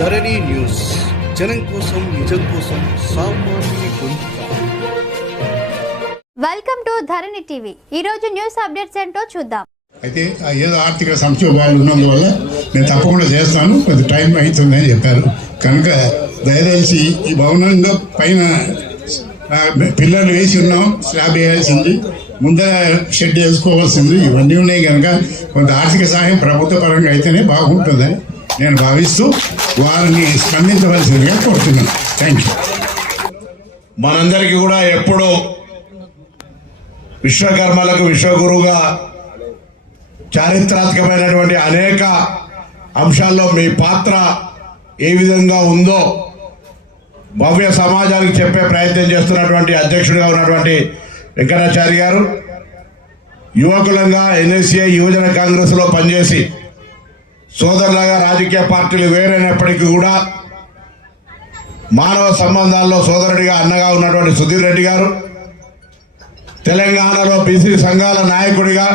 ధరణి news. జనం కోసం నిజం కోసం సామాన్య వెల్కమ్ టు ధరణి టీవీ. ఈ రోజు న్యూస్ అప్డేట్స్ ఏంటో చూద్దాం. అయితే ఏదో ఆర్థిక సంక్షోభాలు ఉన్నందువల్ల నేను తప్పకుండా చేస్తాను. కొద్ది టైం అవుతుంది అని చెప్పారు. కనుక దయచేసి ఈ భవనంలో పైన ఆ, పిల్లర్లు వేసి ఉన్నాం. స్లాబ్ వేయాల్సింది. ముందర షెడ్ వేసుకోవాల్సింది. ఇవన్నీ ఉన్నాయి కనుక కొంత ఆర్థిక సహాయం ప్రభుత్వ పరంగా అయితేనే బాగుంటుందని నేను భావిస్తూ వారిని స్పందించవలసిందిగా కోరుతున్నాను. థ్యాంక్ యూ మనందరికీ కూడా ఎప్పుడు విశ్వకర్మలకు విశ్వగురువుగా చారిత్రాత్మకమైనటువంటి అనేక అంశాల్లో మీ పాత్ర ఏ విధంగా ఉందో భవ్య సమాజానికి చెప్పే ప్రయత్నం చేస్తున్నటువంటి అధ్యక్షుడిగా ఉన్నటువంటి వెంకటాచారి గారు యువకులంగా ఎన్ఎస్ఏ యువజన కాంగ్రెస్లో పనిచేసి సోదరులాగా రాజకీయ పార్టీలు వేరైనప్పటికీ కూడా మానవ సంబంధాల్లో సోదరుడిగా అన్నగా ఉన్నటువంటి సుధీర్ రెడ్డి గారు తెలంగాణలో బీసీ సంఘాల నాయకుడిగా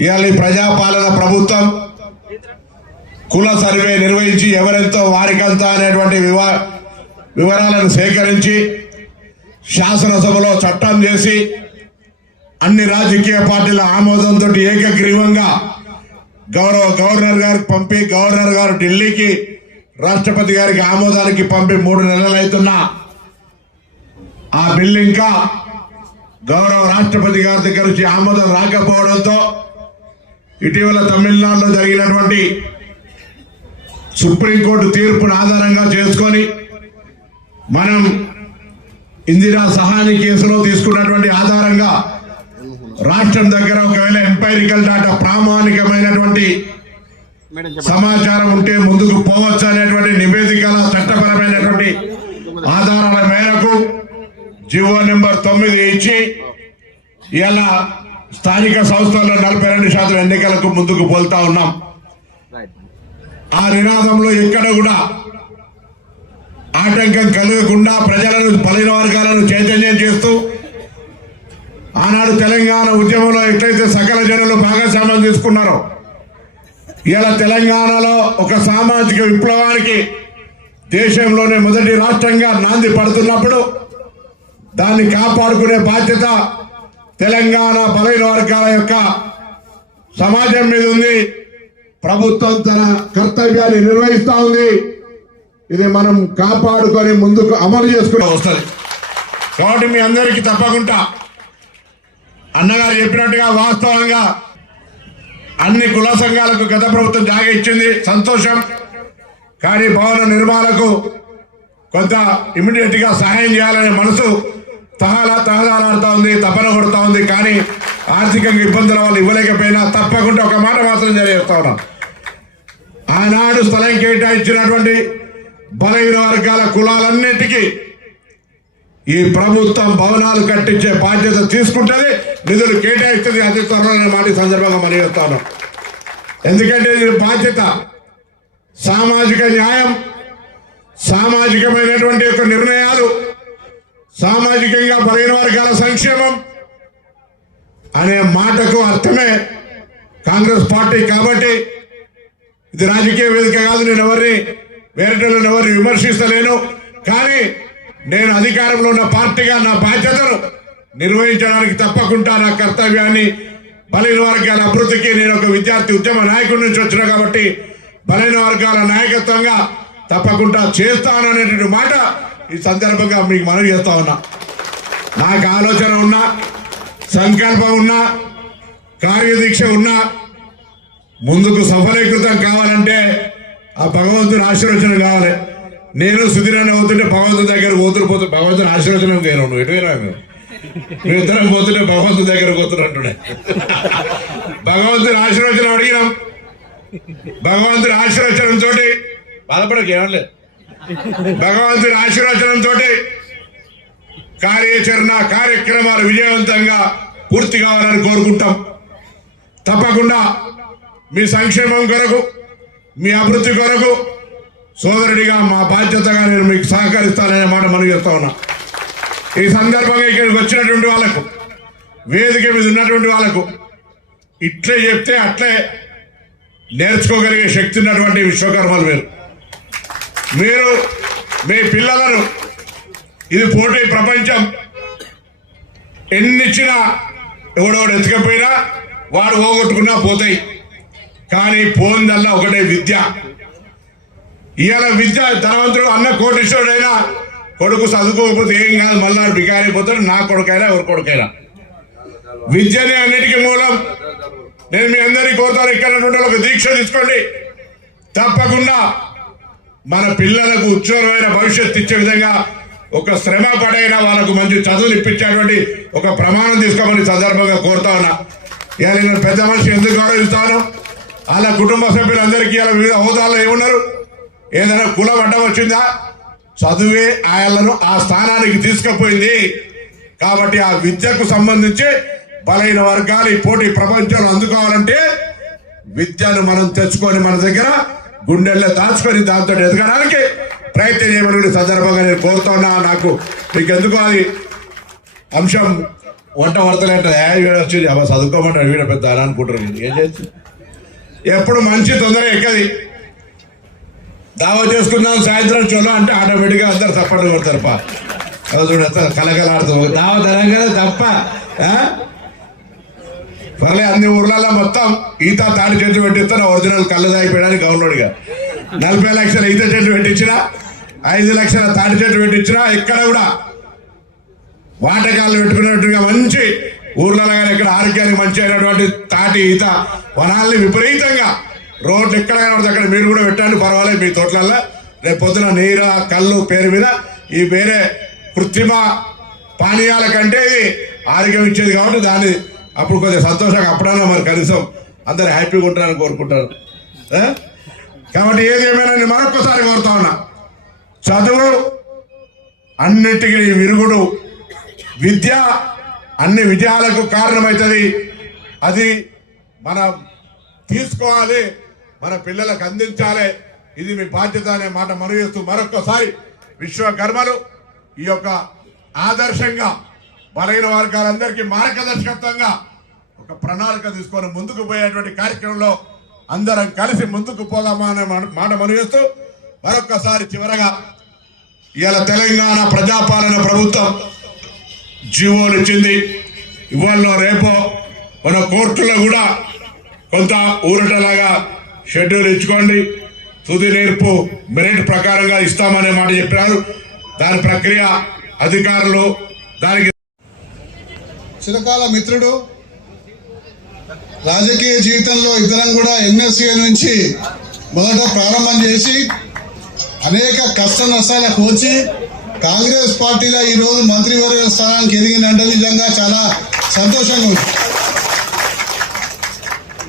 ఇవాళ ప్రజాపాలన ప్రభుత్వం కుల సర్వే నిర్వహించి ఎవరెంతో వారికంతా అనేటువంటి వివా వివరాలను సేకరించి శాసనసభలో చట్టం చేసి అన్ని రాజకీయ పార్టీల ఆమోదంతో ఏకగ్రీవంగా గౌరవ గవర్నర్ గారికి పంపి గవర్నర్ గారు ఢిల్లీకి రాష్ట్రపతి గారికి ఆమోదానికి పంపి మూడు నెలలు అవుతున్నా ఆ బిల్ ఇంకా గౌరవ రాష్ట్రపతి గారి దగ్గర నుంచి ఆమోదం రాకపోవడంతో ఇటీవల తమిళనాడులో జరిగినటువంటి సుప్రీంకోర్టు తీర్పును ఆధారంగా చేసుకొని మనం ఇందిరా సహాని కేసులో తీసుకున్నటువంటి ఆధారంగా రాష్ట్రం దగ్గర ఒకవేళ ఎంపైరికల్ డాటా ప్రామాణికమైన సమాచారం ఉంటే ముందుకు పోవచ్చు అనేటువంటి నివేదికల చట్టపరమైనటువంటి ఆధారాల మేరకు జివో నెంబర్ తొమ్మిది ఇచ్చి ఇలా స్థానిక సంస్థల్లో నలభై రెండు శాతం ఎన్నికలకు ముందుకు పోల్తా ఉన్నాం. ఆ నినాదంలో ఎక్కడ కూడా ఆటంకం కలగకుండా ప్రజలను బలైన వర్గాలను చైతన్యం చేస్తూ ఆనాడు తెలంగాణ ఉద్యమంలో ఎట్లయితే సకల జనులు భాగస్వామ్యం తీసుకున్నారో ఇలా తెలంగాణలో ఒక సామాజిక విప్లవానికి దేశంలోనే మొదటి రాష్ట్రంగా నాంది పడుతున్నప్పుడు దాన్ని కాపాడుకునే బాధ్యత తెలంగాణ బలైన వర్గాల యొక్క సమాజం మీద ఉంది. ప్రభుత్వం తన కర్తవ్యాన్ని నిర్వహిస్తా ఉంది. ఇది మనం కాపాడుకొని ముందుకు అమలు చేసుకుని వస్తుంది కాబట్టి మీ అందరికీ తప్పకుండా అన్నగారు చెప్పినట్టుగా వాస్తవంగా అన్ని కుల సంఘాలకు గత ప్రభుత్వం జాగా ఇచ్చింది. సంతోషం. కానీ భవన నిర్మాణకు కొంత ఇమీడియట్గా సహాయం చేయాలనే మనసు తహలా తహలాడుతా ఉంది తపన కొడుతూ ఉంది. కానీ ఆర్థికంగా ఇబ్బందుల వల్ల ఇవ్వలేకపోయినా తప్పకుండా ఒక మాట మాత్రం జరిగేస్తా ఉన్నాం. ఆనాడు స్థలం కేటాయించినటువంటి బలహీన వర్గాల కులాలన్నిటికీ ఈ ప్రభుత్వం భవనాలు కట్టించే బాధ్యత తీసుకుంటుంది నిధులు కేటాయిస్తుంది. అతి త్వరలో మాట సందర్భంగా మనం చెప్తాను. ఎందుకంటే ఇది బాధ్యత. సామాజిక న్యాయం సామాజికమైనటువంటి యొక్క నిర్ణయాలు సామాజికంగా బలైన వర్గాల సంక్షేమం అనే మాటకు అర్థమే కాంగ్రెస్ పార్టీ కాబట్టి ఇది రాజకీయ వేదిక కాదు. నేను ఎవరిని వేరే ఎవరిని విమర్శిస్తలేను. కానీ నేను అధికారంలో ఉన్న పార్టీగా నా బాధ్యతను నిర్వహించడానికి తప్పకుండా నా కర్తవ్యాన్ని బలైన వర్గాల అభివృద్ధికి నేను ఒక విద్యార్థి ఉద్యమ నాయకుడి నుంచి వచ్చిన కాబట్టి బలైన వర్గాల నాయకత్వంగా తప్పకుండా చేస్తాననేటువంటి మాట ఈ సందర్భంగా మీకు మనవి చేస్తా ఉన్నా. నాకు ఆలోచన ఉన్నా సంకల్పం ఉన్నా కార్యదీక్ష ఉన్నా ముందుకు సఫలీకృతం కావాలంటే ఆ భగవంతుని ఆశీర్వచనం కావాలి. నేను సుధీరాన్ని పోతుంటే భగవంతుని దగ్గర పోతురు పోతు భగవంతుని ఆశీర్వచనం నేను నువ్వు ఎటు పోయినా మేము? మేము ఇద్దరం పోతుంటే భగవంతుని దగ్గర పోతున్నట్టుడే భగవంతుని ఆశీర్వచనం అడిగినాం. భగవంతుని ఆశీర్వచనం తోటి బాధపడక ఏమలేదు భగవంతుని ఆశీర్వచనం తోటి కార్యాచరణ కార్యక్రమాలు విజయవంతంగా పూర్తి కావాలని కోరుకుంటాం. తప్పకుండా మీ సంక్షేమం కొరకు మీ అభివృద్ధి కొరకు సోదరుడిగా మా బాధ్యతగా నేను మీకు సహకరిస్తాననే మాట మనం చెప్తా ఉన్నా. ఈ సందర్భంగా ఇక్కడికి వచ్చినటువంటి వాళ్ళకు వేదిక మీద ఉన్నటువంటి వాళ్ళకు ఇట్లే చెప్తే అట్లే నేర్చుకోగలిగే శక్తి ఉన్నటువంటి విశ్వకర్మలు మీరు మీరు మీ పిల్లలను ఇది పోటీ ప్రపంచం. ఎన్నిచ్చినా ఎవడెవడు ఎత్తుకపోయినా వాడు పోగొట్టుకున్నా పోతాయి. కానీ పోందల్లా ఒకటే విద్య. ఇవాళ విద్య ధనవంతుడు అన్న కోటీశ్వరుడైనా కొడుకు చదువుకోకపోతే ఏం కాదు మళ్ళా బికారి నా కొడుకైనా ఎవరి కొడుకైనా. విద్యనే అన్నిటికీ మూలం. నేను మీ అందరికీ కోరుతాను ఇక్కడ నుండి ఒక దీక్ష తీసుకోండి. తప్పకుండా మన పిల్లలకు ఉజ్వలమైన భవిష్యత్తు ఇచ్చే విధంగా ఒక శ్రమ పడైనా వాళ్ళకు మంచి చదువులు ఇప్పించేటువంటి ఒక ప్రమాణం తీసుకోమని సందర్భంగా కోరుతా ఉన్నా. ఇవాళ నేను పెద్ద మనిషి ఎందుకు గౌరవిస్తాను? వాళ్ళ కుటుంబ సభ్యులందరికీ ఇలా వివిధ హోదాల్లో ఏమున్నారు? ఏదైనా కులం అడ్డం వచ్చిందా? చదువే ఆయలను ఆ స్థానానికి తీసుకుపోయింది. కాబట్టి ఆ విద్యకు సంబంధించి బలైన వర్గాలు ఈ పోటీ ప్రపంచంలో అందుకోవాలంటే విద్యను మనం తెచ్చుకొని మన దగ్గర గుండెల్లో దాచుకొని దాంతో ఎదగడానికి ప్రయత్నం చేయమని సందర్భంగా నేను కోరుతున్నా. నాకు మీకు ఎందుకు అది? అంశం వంట వడతలేట వచ్చింది. అమ్మ అబ్బా వీడ పెద్ద అని అనుకుంటారు ఏం చేసి ఎప్పుడు మంచి తొందర ఎక్కది? దావా చేసుకుందాం సాయంత్రం చలో అంటే ఆటోమేటిక్గా అందరు తప్పట్లు కొడతారు పా. అది చూడు కలకలాడుతాం కలకలాడుతూ దావా తెలంగాణ తప్ప మరలే పర్లే అన్ని ఊర్లలో మొత్తం ఈత తాడి చెట్టు పెట్టిస్తాను ఒరిజినల్ కళ్ళు తాగిపోయడానికి గవర్నర్గా నలభై లక్షల ఈత చెట్టు పెట్టించినా ఐదు లక్షల తాడి చెట్టు పెట్టించినా ఇక్కడ కూడా వాటకాలు పెట్టుకున్నట్టుగా మంచి ఊర్లలో కానీ ఇక్కడ ఆరోగ్యానికి మంచి అయినటువంటి తాటి ఈత వనాల్ని విపరీతంగా రోడ్లు ఎక్కడైనా దగ్గర అక్కడ మీరు కూడా పెట్టండి పర్వాలేదు మీ తోటలల్లో. రేపు పొద్దున నీరు కళ్ళు పేరు మీద ఈ వేరే కృత్రిమ పానీయాల కంటే ఇది ఆరోగ్యం ఇచ్చేది కాబట్టి దాన్ని అప్పుడు కొద్దిగా సంతోషంగా అప్పుడన్నా మరి కనీసం అందరు హ్యాపీగా ఉంటారని కోరుకుంటారు. కాబట్టి ఏది ఏమైనా నేను మరొకసారి కోరుతా ఉన్నా. చదువు అన్నిటికీ విరుగుడు. విద్య అన్ని విజయాలకు కారణమవుతుంది. అది మనం తీసుకోవాలి. మన పిల్లలకు అందించాలి. ఇది మీ బాధ్యత అనే మాట మనవేస్తూ మరొకసారి విశ్వకర్మలు ఈ యొక్క ఆదర్శంగా బలైన వర్గాలందరికీ మార్గదర్శకత్వంగా ఒక ప్రణాళిక తీసుకొని ముందుకు పోయేటువంటి కార్యక్రమంలో అందరం కలిసి ముందుకు పోదామా అనే మాట- మాట మనవేస్తూ మరొకసారి చివరగా ఇవాళ తెలంగాణ ప్రజాపాలన ప్రభుత్వం జీవోలు ఇచ్చింది ఇవాళ రేపో మన కోర్టులో కూడా కొంత ఊరటలాగా షెడ్యూల్ ఇచ్చుకోండి. తుది నేర్పు మెరిట్ ప్రకారంగా ఇస్తామనే మాట చెప్పారు దాని ప్రక్రియ అధికారులు దానికి చిరకాల మిత్రుడు రాజకీయ జీవితంలో ఇద్దరం కూడా ఎన్ఎస్ఏ నుంచి మొదట ప్రారంభం చేసి అనేక కష్ట నష్టాల కోచి కాంగ్రెస్ పార్టీలో ఈరోజు మంత్రివర్గ స్థానానికి ఎదిగిందంటే నిజంగా చాలా సంతోషంగా ఉంది.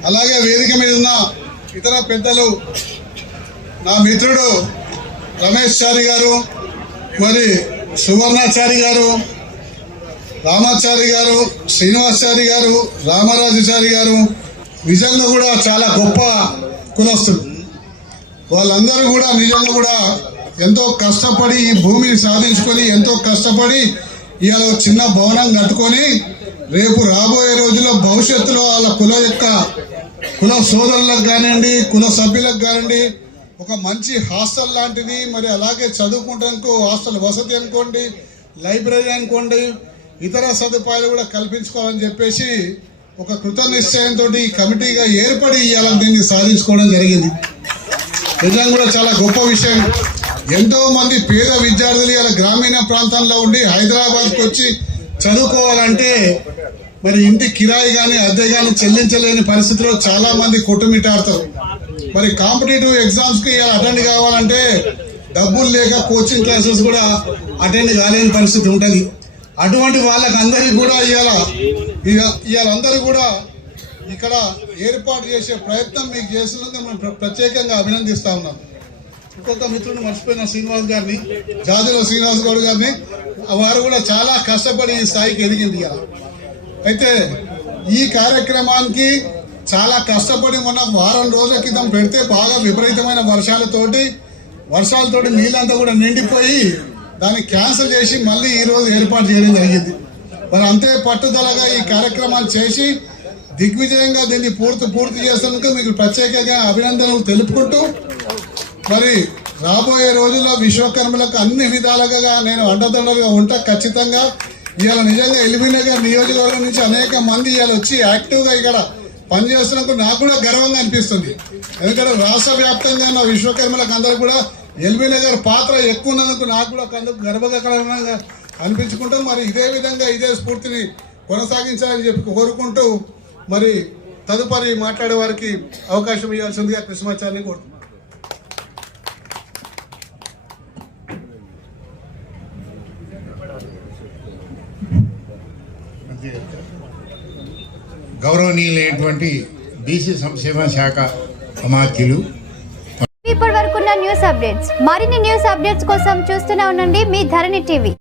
అలాగే వేదిక మీద ఉన్న ఇతర పెద్దలు నా మిత్రుడు రమేష్ చారి గారు మరి సువర్ణాచారి గారు రామాచారి గారు శ్రీనివాసాచారి గారు రామరాజుచారి గారు నిజంగా కూడా చాలా గొప్ప కులస్తులు. వాళ్ళందరూ కూడా నిజంగా కూడా ఎంతో కష్టపడి ఈ భూమిని సాధించుకొని ఎంతో కష్టపడి ఇవాళ చిన్న భవనం కట్టుకొని రేపు రాబోయే రోజుల్లో భవిష్యత్తులో వాళ్ళ కుల యొక్క కుల సోదరులకు కానివ్వండి కుల సభ్యులకు కానివ్వండి ఒక మంచి హాస్టల్ లాంటిది మరి అలాగే చదువుకుంటానికి హాస్టల్ వసతి అనుకోండి లైబ్రరీ అనుకోండి ఇతర సదుపాయాలు కూడా కల్పించుకోవాలని చెప్పేసి ఒక కృత నిశ్చయంతో ఈ కమిటీగా ఏర్పడి ఇవ్వాలని దీన్ని సాధించుకోవడం జరిగింది. నిజంగా కూడా చాలా గొప్ప విషయం. ఎంతో మంది పేద విద్యార్థులు ఇలా గ్రామీణ ప్రాంతంలో ఉండి హైదరాబాద్కి వచ్చి చదువుకోవాలంటే మరి ఇంటి కిరాయి కానీ అద్దె కానీ చెల్లించలేని పరిస్థితిలో చాలా మంది కొట్టుమిట్టాడతారు. మరి కాంపిటేటివ్ ఎగ్జామ్స్కి అటెండ్ కావాలంటే డబ్బులు లేక కోచింగ్ క్లాసెస్ కూడా అటెండ్ కాలేని పరిస్థితి ఉంటుంది. అటువంటి వాళ్ళకి అందరికీ కూడా ఇవాళ ఇవాళందరూ కూడా ఇక్కడ ఏర్పాటు చేసే ప్రయత్నం మీకు చేసినందుకు మేము ప్ర- ప్రత్యేకంగా అభినందిస్తా ఉన్నాం. ఇంకొక మిత్రుడు మర్చిపోయిన శ్రీనివాస్ గారిని జాజుల శ్రీనివాస్ గౌడ్ గారిని వారు కూడా చాలా కష్టపడి ఈ స్థాయికి ఎదిగింది ఇవాళ. అయితే ఈ కార్యక్రమానికి చాలా కష్టపడి మొన్న వారం రోజుల క్రితం పెడితే బాగా విపరీతమైన వర్షాలతోటి వర్షాలతోటి నీళ్ళంతా కూడా నిండిపోయి దాన్ని క్యాన్సిల్ చేసి మళ్ళీ ఈ రోజు ఏర్పాటు చేయడం జరిగింది. మరి అంతే పట్టుదలగా ఈ కార్యక్రమాలు చేసి దిగ్విజయంగా దీన్ని పూర్తి పూర్తి చేసినందుకు మీకు ప్రత్యేకంగా అభినందనలు తెలుపుకుంటూ మరి రాబోయే రోజుల్లో విశ్వకర్మలకు అన్ని విధాలుగా నేను అండదండలుగా ఉంటా ఖచ్చితంగా. ఇవాళ నిజంగా ఎల్బీనగర్ నియోజకవర్గం నుంచి అనేక మంది ఇవాళ వచ్చి యాక్టివ్గా ఇక్కడ పనిచేస్తున్నప్పుడు నాకు కూడా గర్వంగా అనిపిస్తుంది. ఎందుకంటే రాష్ట్ర వ్యాప్తంగా ఉన్న విశ్వకర్మలకు అందరూ కూడా ఎల్బీ నగర్ పాత్ర ఎక్కువ ఉన్నందుకు నాకు కూడా అందుకు గర్వకారణంగా అనిపించుకుంటాం మరి ఇదే విధంగా ఇదే స్ఫూర్తిని కొనసాగించాలని చెప్పి కోరుకుంటూ మరి తదుపరి మాట్లాడే వారికి అవకాశం ఇవ్వాల్సిందిగా కృష్ణమాచార్యని కోరుతున్నాను. గౌరవనీయులైనటువంటి బీసీ సంక్షేమ శాఖ అమాత్యులు ఇప్పటి వరకు న్యూస్ అప్డేట్స్. మరిన్ని న్యూస్ అప్డేట్స్ కోసం చూస్తూనే ఉండండి మీ ధరణి టీవీ.